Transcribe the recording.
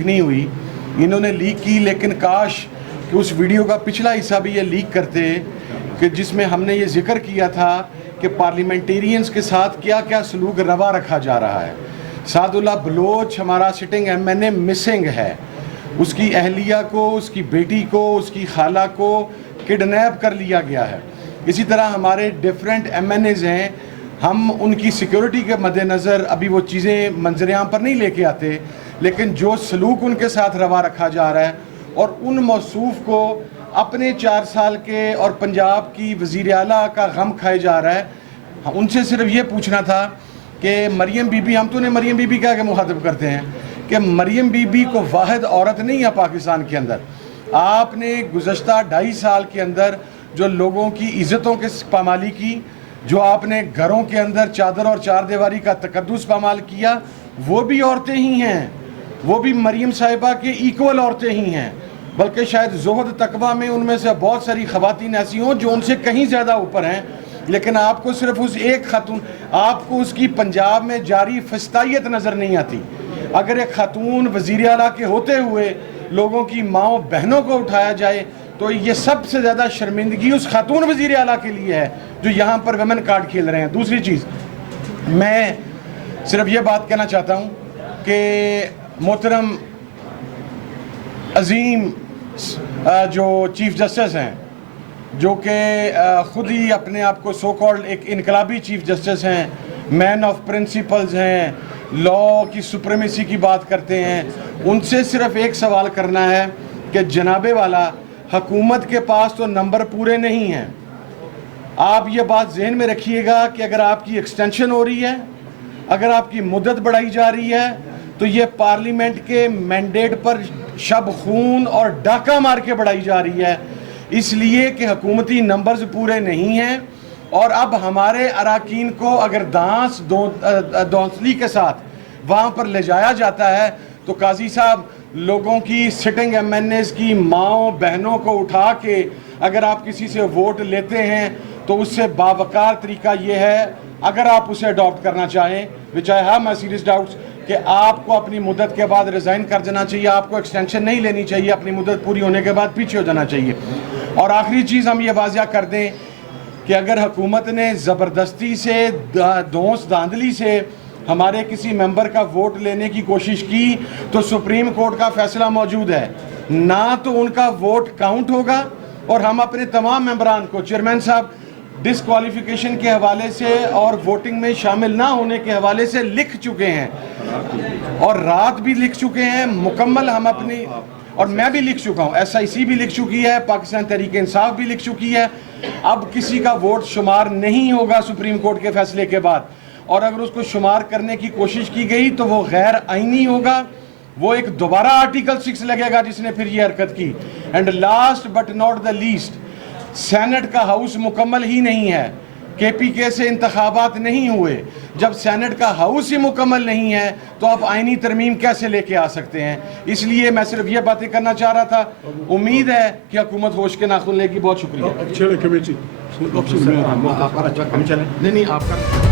Leak نہیں ہوئی, انہوں نے لیک کی, لیکن کاش کہ اس ویڈیو کا پچھلا حصہ بھی یہ لیک کرتے کہ جس میں ہم نے یہ ذکر کیا تھا کہ پارلیمنٹیرینز کے ساتھ کیا کیا سلوک روا رکھا جا رہا ہے. سعد اللہ بلوچ ہمارا sitting M N A missing ہے, اس کی اہلیہ کو, اس کی بیٹی کو, اس کی خالہ کو کڈنیپ کر لیا گیا ہے. اسی طرح ہمارے ڈیفرنٹ ایم این ایز ہیں, ہم ان کی سیکیورٹی کے مد نظر ابھی وہ چیزیں منظر عام پر نہیں لے کے آتے, لیکن جو سلوک ان کے ساتھ روا رکھا جا رہا ہے اور ان موصوف کو اپنے 4 سال کے اور پنجاب کی وزیر اعلیٰ کا غم کھائے جا رہا ہے. ان سے صرف یہ پوچھنا تھا کہ مریم بی بی, ہم تو انہیں مریم بی بی کہہ کے مخاطب کرتے ہیں کہ مریم بی بی کو واحد عورت نہیں ہے پاکستان کے اندر. آپ نے گزشتہ 2.5 سال کے اندر جو لوگوں کی عزتوں کے پامالی کی, جو آپ نے گھروں کے اندر چادر اور چار دیواری کا تقدس پامال کیا, وہ بھی عورتیں ہی ہیں, وہ بھی مریم صاحبہ کے ایکول عورتیں ہی ہیں, بلکہ شاید زہد تقویٰ میں ان میں سے بہت ساری خواتین ایسی ہوں جو ان سے کہیں زیادہ اوپر ہیں, لیکن آپ کو صرف اس ایک خاتون, آپ کو اس کی پنجاب میں جاری فسطائیت نظر نہیں آتی. اگر ایک خاتون وزیر اعلیٰ کے ہوتے ہوئے لوگوں کی ماؤں بہنوں کو اٹھایا جائے تو یہ سب سے زیادہ شرمندگی اس خاتون وزیر اعلیٰ کے لیے ہے جو یہاں پر ویمن کارڈ کھیل رہے ہیں. دوسری چیز, میں صرف یہ بات کہنا چاہتا ہوں کہ محترم عظیم جو چیف جسٹس ہیں, جو کہ خود ہی اپنے آپ کو سو کالڈ ایک انقلابی چیف جسٹس ہیں, مین آف پرنسپلز ہیں, لا کی سپریمیسی کی بات کرتے ہیں, ان سے صرف ایک سوال کرنا ہے کہ جناب والا, حکومت کے پاس تو نمبر پورے نہیں ہیں. آپ یہ بات ذہن میں رکھیے گا کہ اگر آپ کی ایکسٹینشن ہو رہی ہے, اگر آپ کی مدت بڑھائی جا رہی ہے, تو یہ پارلیمنٹ کے مینڈیٹ پر شب خون اور ڈاکہ مار کے بڑھائی جا رہی ہے, اس لیے کہ حکومتی نمبرز پورے نہیں ہیں. اور اب ہمارے اراکین کو اگر دونسلی کے ساتھ وہاں پر لے جایا جاتا ہے تو قاضی صاحب, لوگوں کی سٹنگ ایم این ایز کی ماؤں بہنوں کو اٹھا کے اگر آپ کسی سے ووٹ لیتے ہیں تو اس سے باوقار طریقہ یہ ہے, اگر آپ اسے اڈاپٹ کرنا چاہیں, which I have my serious doubts, کہ آپ کو اپنی مدت کے بعد ریزائن کر دینا چاہیے, آپ کو ایکسٹینشن نہیں لینی چاہیے, اپنی مدت پوری ہونے کے بعد پیچھے ہو جانا چاہیے. اور آخری چیز ہم یہ واضح کر دیں کہ اگر حکومت نے زبردستی سے دھونس دھاندلی سے ہمارے کسی ممبر کا ووٹ لینے کی کوشش کی تو سپریم کورٹ کا فیصلہ موجود ہے, نہ تو ان کا ووٹ کاؤنٹ ہوگا, اور ہم اپنے تمام ممبران کو, چیئرمین صاحب, ڈسکوالیفیکیشن کے حوالے سے اور ووٹنگ میں شامل نہ ہونے کے حوالے سے لکھ چکے ہیں, اور رات بھی لکھ چکے ہیں مکمل. ہم اپنی, اور میں بھی لکھ چکا ہوں, ایس آئی سی بھی لکھ چکی ہے, پاکستان تحریک انصاف بھی لکھ چکی ہے. اب کسی کا ووٹ شمار نہیں ہوگا سپریم کورٹ کے فیصلے کے بعد, اور اگر اس کو شمار کرنے کی کوشش کی گئی تو وہ غیر آئینی ہوگا, وہ ایک دوبارہ آرٹیکل 6 لگے گا جس نے پھر یہ حرکت کی. And last but not the least, senate کا ہاؤس مکمل ہی نہیں ہے, کے پی کے سے انتخابات نہیں ہوئے. جب سینٹ کا ہاؤس ہی مکمل نہیں ہے تو آپ آئینی ترمیم کیسے لے کے آ سکتے ہیں؟ اس لیے میں صرف یہ باتیں کرنا چاہ رہا تھا. امید ہے کہ حکومت ہوش کے ناخن لے گی. بہت شکریہ. نہیں آپ کا